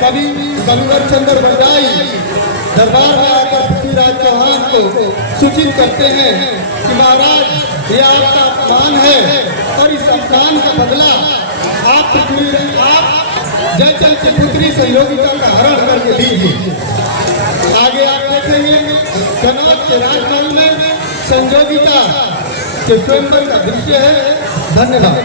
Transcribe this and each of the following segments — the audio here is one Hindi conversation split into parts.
कवि बलवर चंद्र बंजाई दरबार में आकर पृथ्वीराज चौहान को सूचित करते हैं कि महाराज ये आपका अपमान है और इस अपमान का बदला आप जयचल की पुत्री संयोगिता का हरण करके दीजिए। आगे आप देखेंगे कनौज के राजमहल में संयोगिता के स्वयंवर का दृश्य है। धन्यवाद।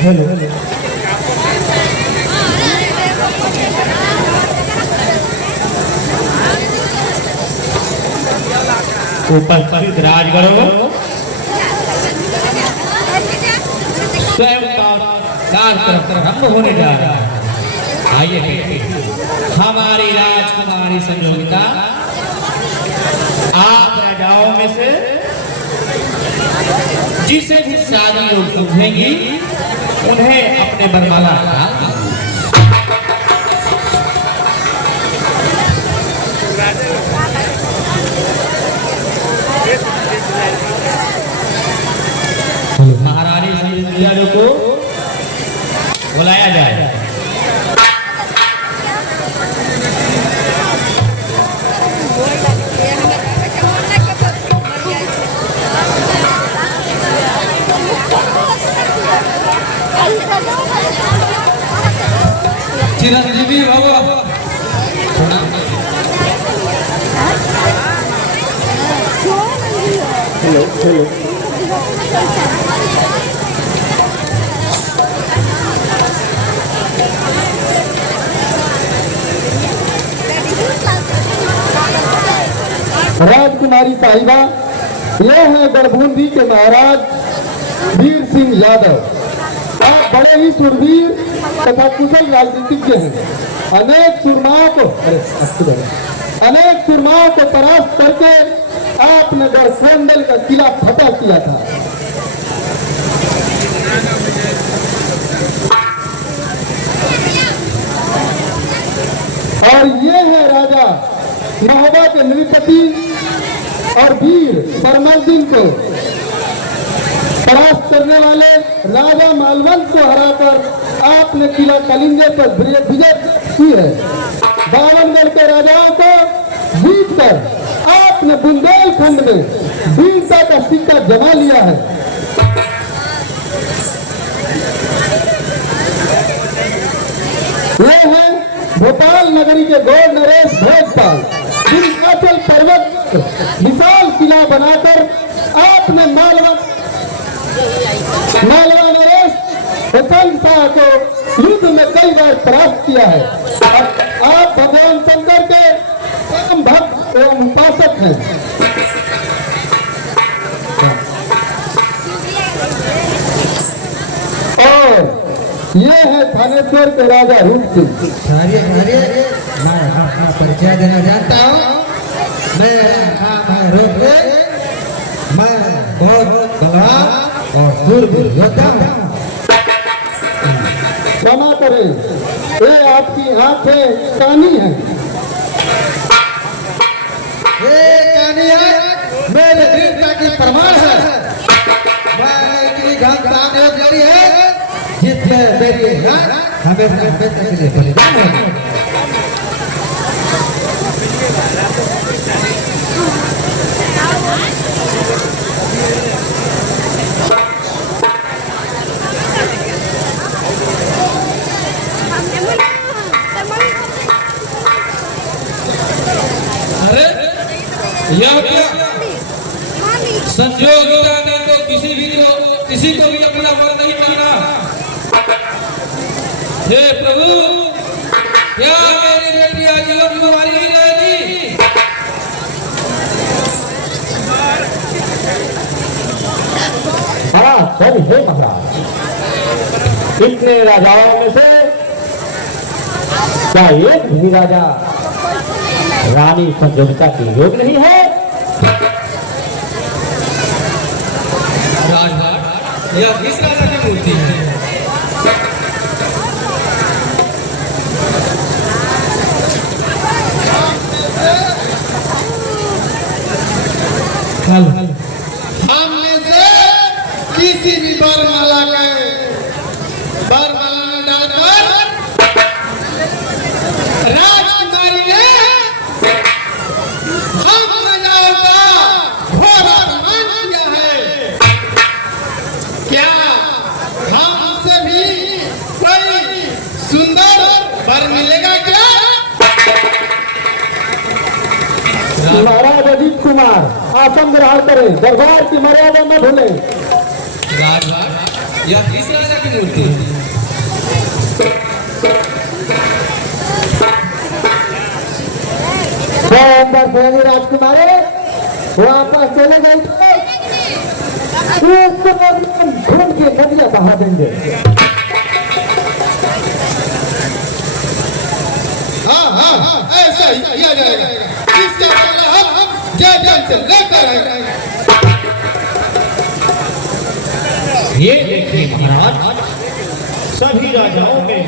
हेलो उपस्थित राजगणों स्वयं का कार्यक्रम होने जा रहा है। आइए हमारी राजकुमारी संयोगिता आप राजाओं में से जिसे भी शादी लोग समझेंगी उन्हें अपने बरमाला महारानी संयोगिता को बुलाया जाए। चिरंजीवी बाबा हेलो राजकुमारी साहिबा, यह है गढ़बूंदी के महाराज वीर सिंह यादव। आप बड़े ही सूरवीर तथा कुशल राजनीतिज्ञ हैं। अनेक सुरमाओं को परास्त करके आपने गढ़संदल का किला फतह किया था। और ये है राजा महोबा के नृपति और वीर परमर्दिन को परास्त करने वाले राजा मालवंत को हराकर आपने किला कलिंगे पर विजय की है। बावनगढ़ के राजाओं को जीतकर आपने बुंदेलखंड में वीरता का सिक्का जमा लिया है। ये है भोपाल नगरी के गौर नरेश भोजपाल, विंध्याचल पर्वत विशाल किला बनाकर आपने मालवा नरेश बसंत शाह को युद्ध में कई बार परास्त किया है। आप भगवान शंकर के परम भक्त एवं उपासक हैं। ये है थानेश्वर के राजा रूप सिंह। खैरियत खैरियत, मैं अपना परिचय देना चाहता हूँ। मेरा नाम है रूप सिंह। मैं बहुत बलवान और सूरवीर योद्धा हूँ। क्षमा करें, ये आपकी आंखें कानी हैं। ये कहानी है मेरे वीरता की प्रमाण है। मैं इतनी घनश्याम योग करी है जिसमें मेरी जान हमेशा हमेशा के लिए बलिदान है। अरे यह क्या संजोगिता ने तो किसी को भी अपना वर नहीं माना। हे प्रभु, क्या मेरी बेटी आजीवन कुमारी ही रहेगी? हाँ सर, हे महाराज, इतने राजाओं में से क्या एक भी राजा रानी संजोगिता के योग नहीं है? राजभाट, यह किस राजा की मूर्ति है? हम में से किसी भी बरमाला में डालकर राजकुमारी ने हम प्रजाओं का घोर अपमान किया है। क्या हमसे भी कोई सुंदर वर मिलेगा क्या? महाराज अजीत कुमार, आसन ग्रहण करें, दरबार की मर्यादा न भूलें। राजभाट, यह किस राजा की मूर्ति है? अंदर फैली राजकुमारी वापस चले गए थे, ढूंढ के नदियां बहा देंगे। हाँ, ऐसा ही किया जाएगा। इसके पहले हम जय जय से लेकर आएंगे। ये देखिए महाराज, सभी राजाओं में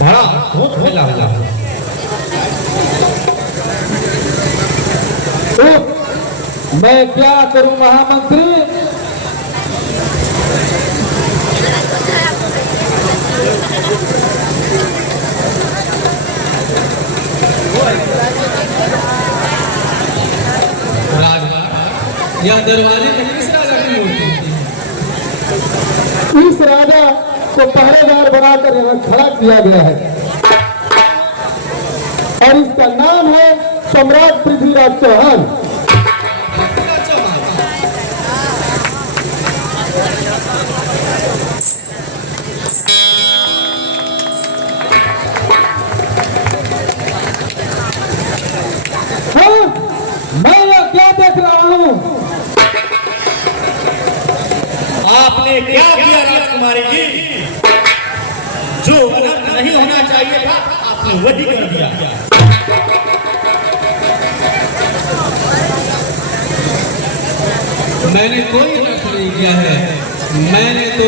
बड़ा क्रोध फैला हुआ है। मैं क्या करूं महामंत्री? राजभाट, यह दरवाजे में किस राजा की मूर्ति है? इस राजा को पहरेदार बनाकर यहाँ खड़ा किया गया है और इसका नाम है सम्राट पृथ्वीराज चौहान। हाँ, मैं यह क्या देख रहा हूँ? आपने क्या किया राजकुमारी जी? जो अनर्थ नहीं होना चाहिए था, आपने वही कर दिया। मैंने कोई अनर्थ नहीं किया है, मैंने तो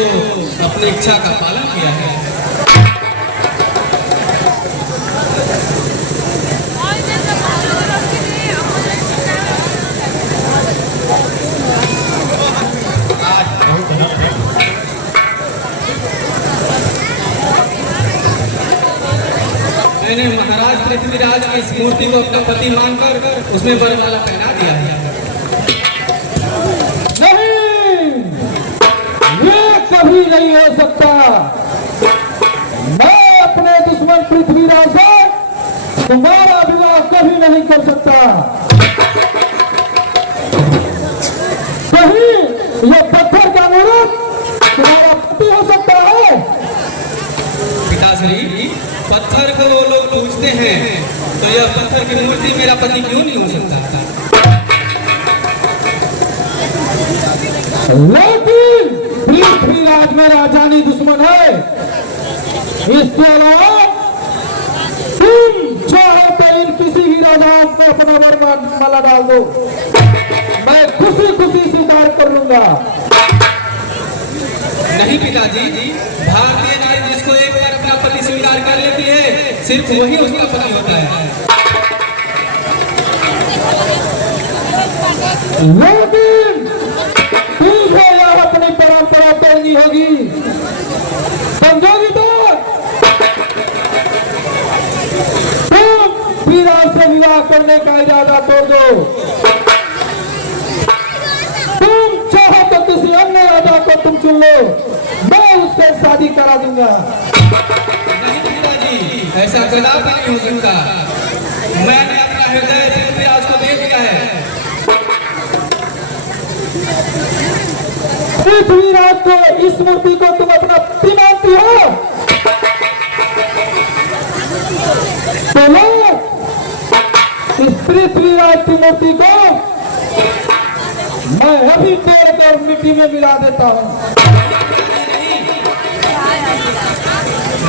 अपनी इच्छा का पालन किया है। मैंने महाराज पृथ्वीराज की इस मूर्ति को अपना पति मानकर उसमें वरमाला पहना दिया है। नहीं, ये कभी नहीं हो सकता। मैं अपने दुश्मन पृथ्वीराज से तुम्हारा विवाह कभी नहीं कर सकता। कहीं ये पत्थर का मूर्त तुम्हारा पति हो सकता है? पिताश्री, पत्थर को वो लोग पूजते हैं, तो यह पत्थर की मूर्ति मेरा पति क्यों नहीं हो सकता? लेकिन पृथ्वीराज पृथ्वीराज मेरा जानी दुश्मन है। इसके अलावा तुम चाहे तो इन किसी ही राजाओं को अपना वरमाला डाल दो, मैं खुशी खुशी स्वीकार कर लूंगा। नहीं पिताजी, भारतीय नारी जिसको एक बार अपना पति स्वीकार कर लेती है, सिर्फ वही उसका पति होता है। लेकिन ठीक है यार, अपनी परंपरा तोड़नी होगी, समझोगी तो? तुम पृथ्वीराज से विवाह करने का इरादा तोड़ दो। तुम चाहो तो किसी अन्य राजा को तुम चुन लो, मैं उससे शादी करा दूंगा। नहीं पिताजी, ऐसा कदापि नहीं हो सकता। मैंने अपना हृदय पृथ्वीराज को दे दिया है। पृथ्वीराज को, इस मूर्ति को तुम अपना पति मानती हो? चलो इस पृथ्वीराज की मूर्ति को मैं अभी तोड़कर मिट्टी में मिला देता हूँ।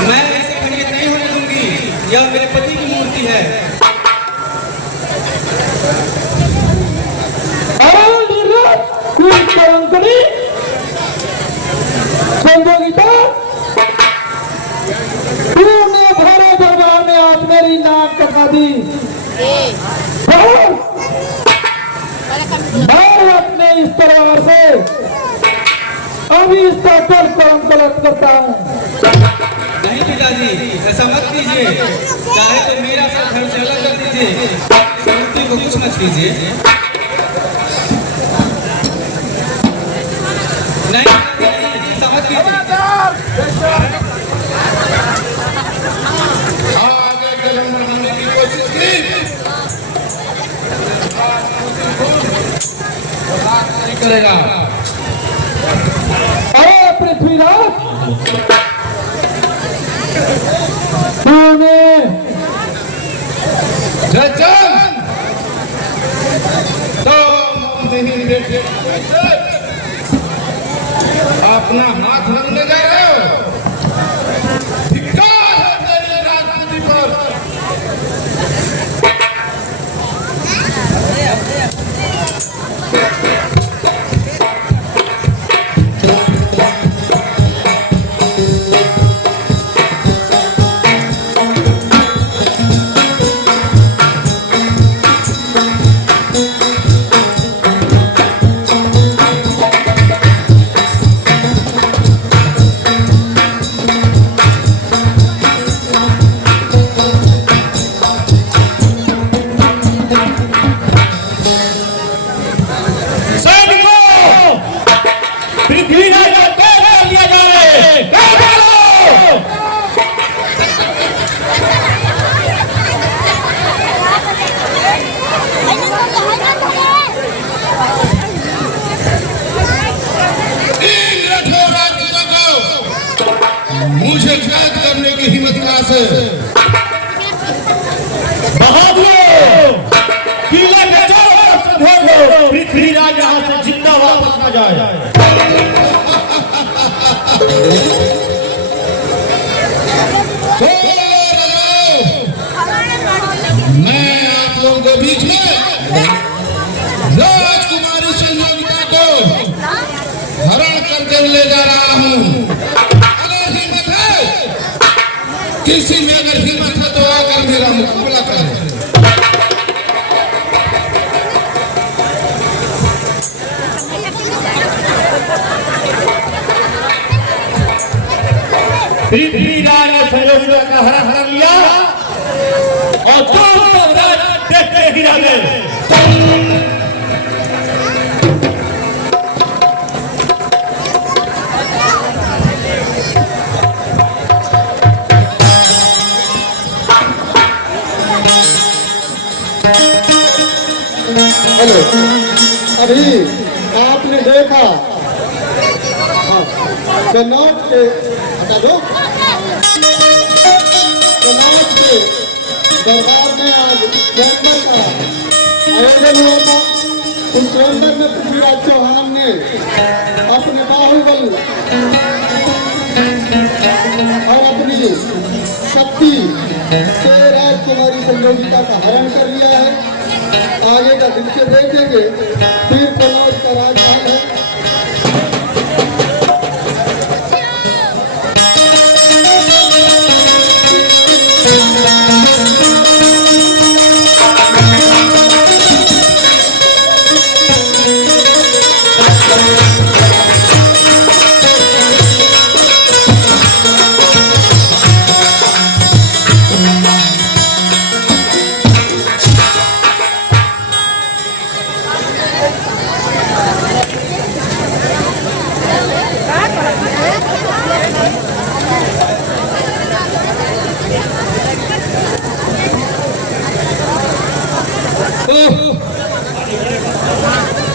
मैं इसे खंडित नहीं होने दूंगी। यह मेरे पति की मूर्ति है। कलंकनी समझोगी तो? तूने भरे दरबार में आज मेरी नाक कटा दी। मैं अपने इस तलवार से अभी इसका कल कर्म गलत करता हूँ। नहीं पिताजी, ऐसा मत कीजिए। चाहे तो मेरा साथ घर से अलग कर दीजिए, इस मूर्ति को कुछ मत कीजिए। नहीं, ऐसा मत कीजिए। आगे कदम बढ़ाने की कोशिश की, नहीं करेगा। अरे पृथ्वीराज, तूने जजन तो नहीं बेटे, अपना हाथ रंगने जा रहे हो। धिक्कार है तेरी राजनीति पर। मुझे कैद करने की हिम्मत कहां से? किले के चारों तरफ से घेर लो, पृथ्वीराज यहाँ से जिंदा वापस न जाए। मैं आप लोगों के बीच में राजकुमारी संयोगिता को हरण करके ले जा रहा हूँ। अगर हिम्मत है, किसी में अगर हिम्मत है तो आकर मेरा मुकाबला करें। पृथ्वीराज ने संयोगिता का हरण कर लिया और तुम सब देखते ही रह गए। हेलो, अभी आपने देखा कन्नौज के हटा दो, कन्नौज के दरबार में आज स्वयंवर का आयोजन हुआ था। उस स्वयंवर में पृथ्वीराज चौहान ने अपने बाहुबल और अपनी शक्ति से राजकुमारी संयोगिता का हरण कर लिया है। आगे का दृश्य देखेंगे। फिर कनौज का राजमहल है।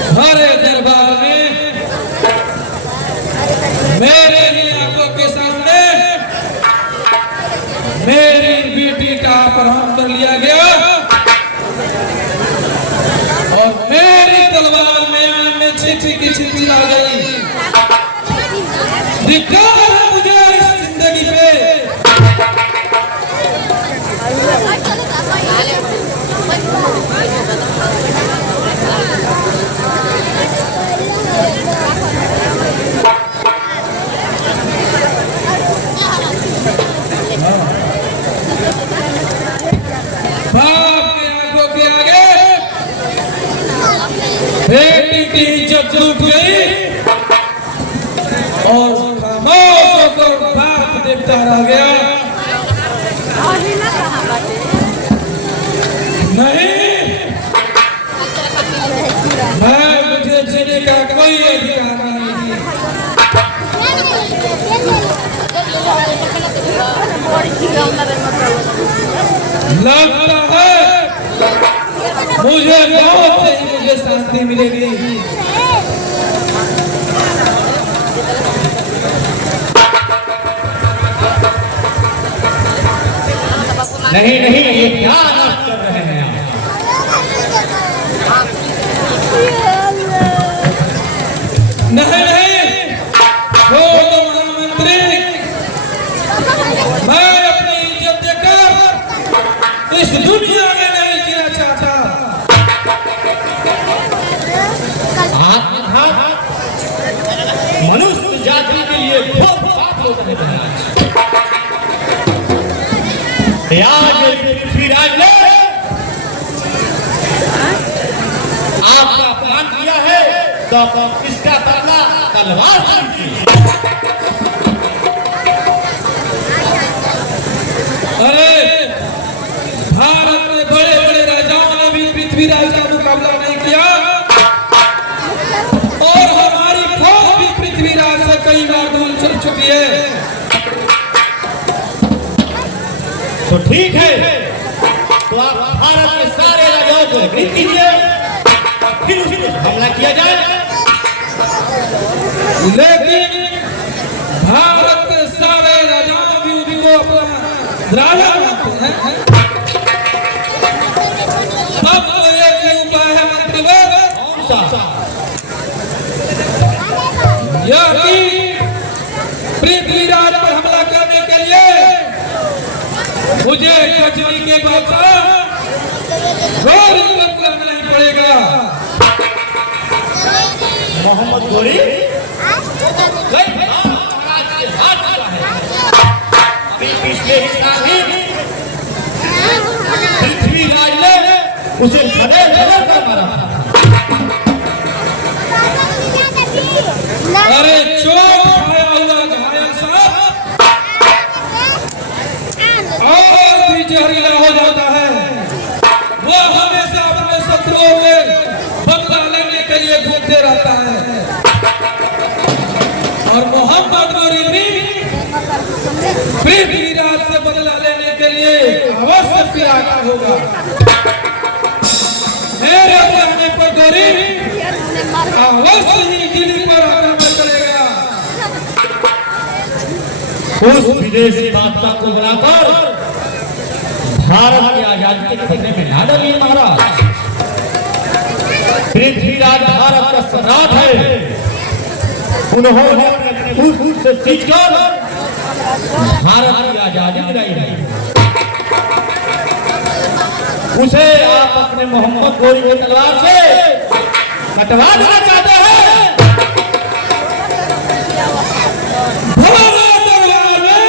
हमारे दरबार में मेरे ही आंखों के सामने मेरी बेटी का अपहरण कर लिया गया और मेरी तलवार में छिपी की छिपी आ गई। धिक्कार है मुझे इस जिंदगी पे। बाप के आंखों के आगे बेटी की इज्जत लूट गई और खामोश होकर बाप देखता रह गया। नहीं, मुझे जीने का कोई अधिकार नहीं। लगता है मुझे मौत से ही मुझे शांति मिलेगी। नहीं नहीं, ये क्या नाटक कर रहे हैं आप? नहीं नहीं, वो तो महामंत्री, मैं अपनी इज्जत देकर इस दुनिया में नहीं जीना चाहता। मनुष्य जाति के लिए बहुत बात होता है। आज पृथ्वीराज ने आपका अपमान किया है तो इसका बदला तलवार से लीजिए। अरे भारत में बड़े बड़े राजाओं ने भी पृथ्वीराज का मुकाबला नहीं किया और हमारी फौज भी पृथ्वीराज से कई बार दूर चल चुकी है। तो ठीक है, तो आप भारत के सारे राजाओं को एकत्रित कीजिए, फिर उस पर हमला किया जाए। लेकिन भारत के सारे राजाओं भी उनको अपना राजा मानते हैं। अब तो एक ही उपाय है मंत्रीवर, यह कि पृथ्वीराज पर हमला करने के लिए मुझे कचरी के बादशाह गौरी को करना ही पड़ेगा। मोहम्मद गौरी कई बार महाराज के हाथ चला है। पिछले ही साल ही पृथ्वीराज ने उसे खड़े कर मारा। अरे चोट खाया हुआ घायल साहब और भी जहरीला हो जाता है। वो हमेशा अपने शत्रुओं के बदला लेने के लिए घूमते रहता है और मोहम्मद गौरी भी पृथ्वीराज से बदला लेने के लिए अवश्य प्रयास होगा। मेरे कहने पर गौरी अवश्य ही दिल्ली पर आक्रमण करेगा। उस विदेशी बादशाह को बुलाकर भारत की आजादी के खतरे में ना डालिए महाराज। पृथ्वीराज भारत का सम्राट है। उन्होंने अपने खून से सींचकर भारत की आजादी दिलाई है, उसे आप अपने मोहम्मद गोरी की तलवार से कटवा देना चाहते हैं। भोला दरबार में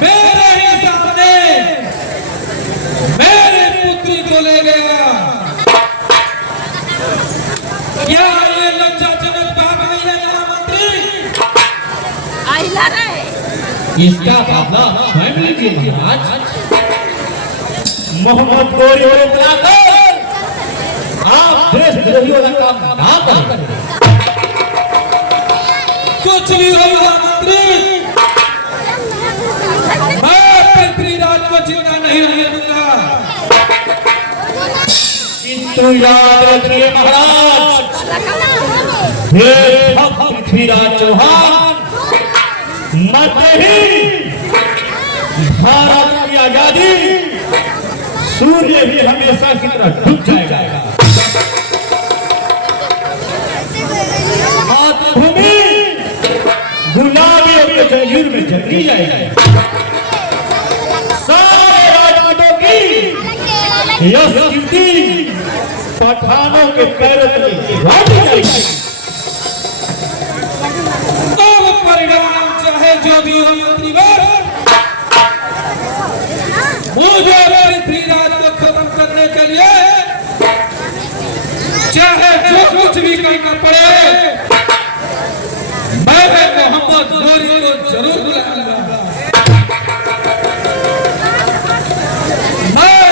मेरे ही सामने मेरे पुत्री को ले गया। क्या ये लज्जाजनक बात नहीं है महामंत्री? इसका बदला स्वयं लीजिए महाराज। मोहम्मद गोरी को बुलाकर आप देशद्रोहियों का काम ना करें। कुछ भी हो महामंत्री, मैं पृथ्वीराज को जिंदा नहीं रहने दूंगा। किंतु याद रखिए महाराज, देशभक्त पृथ्वीराज चौहान मरते ही भारत की आजादी सूर्य भी हमेशा की तरह डूब जाएगा। मातृभूमि गुलाबियों के जंजीर में जकड़ी जाएगी। सारे राजपूतों की यश कीर्ति पठानों के पैरों तले गाड़ दी जाएगी। परिणाम चाहे जो भी हो मंत्रीवर, मुझे पृथ्वीराज को खत्म करने के लिए चाहे जो कुछ भी करना पड़े, मैं मोहम्मद गोरी को जरूर बुलाऊंगा। मैं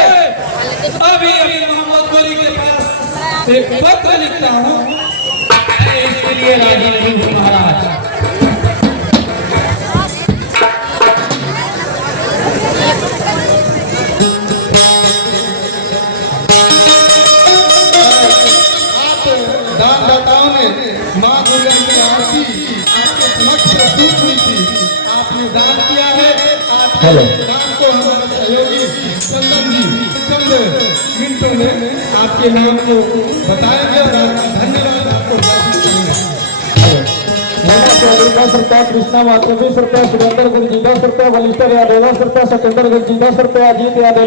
अभी मोहम्मद गोरी के पास एक पत्र लिखता हूँ। इसके लिए राजी नहीं हूँ महाराज। दानदाताओं ने मां दुर्गा की आरती आपके समक्ष प्रस्तुत हुई थी। आपने दान किया है। आपके दान को हमारे सहयोगी चंदन जी चंद मिनटों में आपके नाम को बताएंगे और आपका धन्यवाद आपको ₹10 कृष्णा मात्र ₹20 सुरेंद्र गुरु जी ₹10 बलिष्ठर यादव ₹10 सतेंद्र गुरु जी ₹10 अजीत यादव